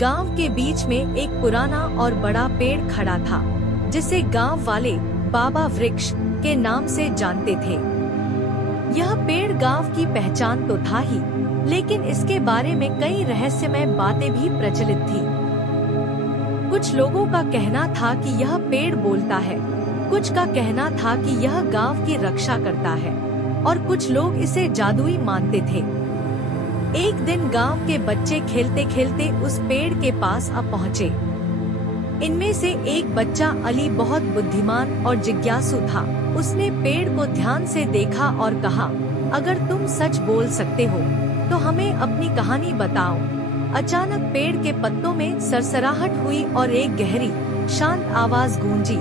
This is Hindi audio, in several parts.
गांव के बीच में एक पुराना और बड़ा पेड़ खड़ा था, जिसे गांव वाले बाबा वृक्ष के नाम से जानते थे। यह पेड़ गांव की पहचान तो था ही, लेकिन इसके बारे में कई रहस्यमय बातें भी प्रचलित थी। कुछ लोगों का कहना था कि यह पेड़ बोलता है, कुछ का कहना था कि यह गांव की रक्षा करता है, और कुछ लोग इसे जादुई मानते थे। एक दिन गांव के बच्चे खेलते खेलते उस पेड़ के पास आ पहुँचे। इनमें से एक बच्चा अली बहुत बुद्धिमान और जिज्ञासु था। उसने पेड़ को ध्यान से देखा और कहा, अगर तुम सच बोल सकते हो तो हमें अपनी कहानी बताओ। अचानक पेड़ के पत्तों में सरसराहट हुई और एक गहरी, शांत आवाज गूंजी,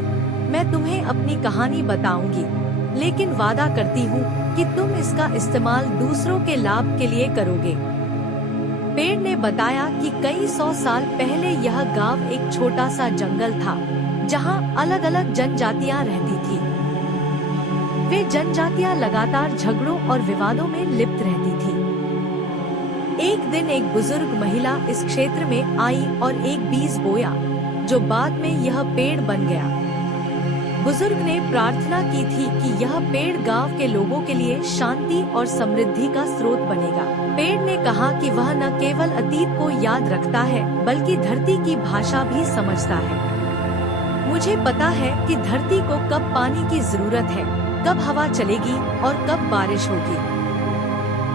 मैं तुम्हें अपनी कहानी बताऊंगी, लेकिन वादा करती हूँ कि तुम इसका इस्तेमाल दूसरों के लाभ के लिए करोगे। पेड़ ने बताया कि कई 100 साल पहले यह गांव एक छोटा सा जंगल था, जहां अलग अलग जनजातियां रहती थी। वे जनजातियां लगातार झगड़ों और विवादों में लिप्त रहती थी। एक दिन एक बुजुर्ग महिला इस क्षेत्र में आई और एक बीज बोया, जो बाद में यह पेड़ बन गया। बुजुर्ग ने प्रार्थना की थी कि यह पेड़ गांव के लोगों के लिए शांति और समृद्धि का स्रोत बनेगा। पेड़ ने कहा कि वह न केवल अतीत को याद रखता है, बल्कि धरती की भाषा भी समझता है। मुझे पता है कि धरती को कब पानी की जरूरत है, कब हवा चलेगी और कब बारिश होगी।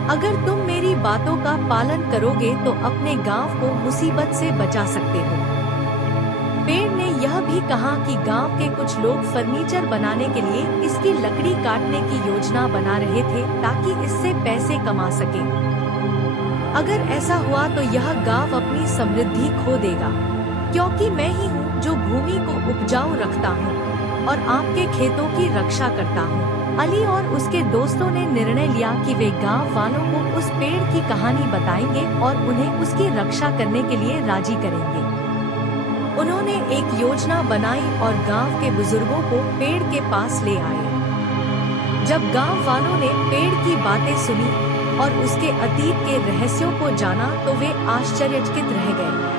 अगर तुम मेरी बातों का पालन करोगे तो अपने गांव को मुसीबत से बचा सकते हो। पेड़ ने यह भी कहा कि गांव के कुछ लोग फर्नीचर बनाने के लिए इसकी लकड़ी काटने की योजना बना रहे थे, ताकि इससे पैसे कमा सके। अगर ऐसा हुआ तो यह गांव अपनी समृद्धि खो देगा, क्योंकि मैं ही हूँ जो भूमि को उपजाऊ रखता हूँ और आपके खेतों की रक्षा करता हूँ। अली और उसके दोस्तों ने निर्णय लिया कि वे गांव वालों को उस पेड़ की कहानी बताएंगे और उन्हें उसकी रक्षा करने के लिए राजी करेंगे। उन्होंने एक योजना बनाई और गांव के बुजुर्गों को पेड़ के पास ले आए। जब गांव वालों ने पेड़ की बातें सुनी और उसके अतीत के रहस्यों को जाना तो वे आश्चर्यचकित रह गए।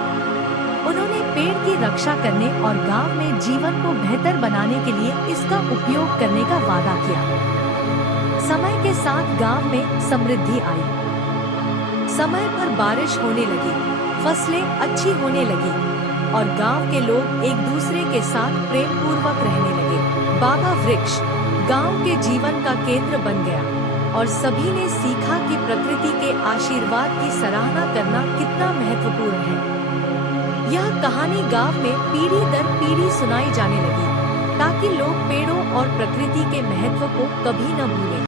उन्होंने पेड़ की रक्षा करने और गांव में जीवन को बेहतर बनाने के लिए इसका उपयोग करने का वादा किया। समय के साथ गांव में समृद्धि आई। समय पर बारिश होने लगी, फसलें अच्छी होने लगी और गांव के लोग एक दूसरे के साथ प्रेम पूर्वक रहने लगे। बाबा वृक्ष गांव के जीवन का केंद्र बन गया और सभी ने सीखा कि प्रकृति के आशीर्वाद की सराहना करना कितना महत्वपूर्ण है। यह कहानी गांव में पीढ़ी दर पीढ़ी सुनाई जाने लगी, ताकि लोग पेड़ों और प्रकृति के महत्व को कभी न भूलें।